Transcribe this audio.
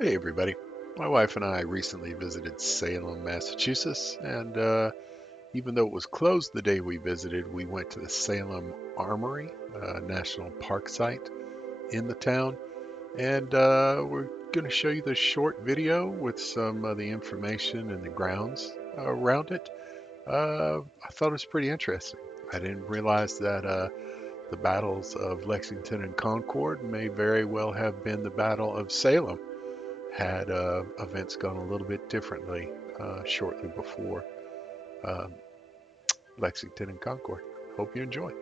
Hey everybody. My wife and I recently visited Salem, Massachusetts, and even though it was closed the day we visited, we went to the Salem Armory, national park site in the town, and we're going to show you the short video with some of the information and the grounds around it. I thought it was pretty interesting. I didn't realize that the battles of Lexington and Concord may very well have been the Battle of Salem had events gone a little bit differently shortly before um, Lexington and Concord. Hope you enjoy.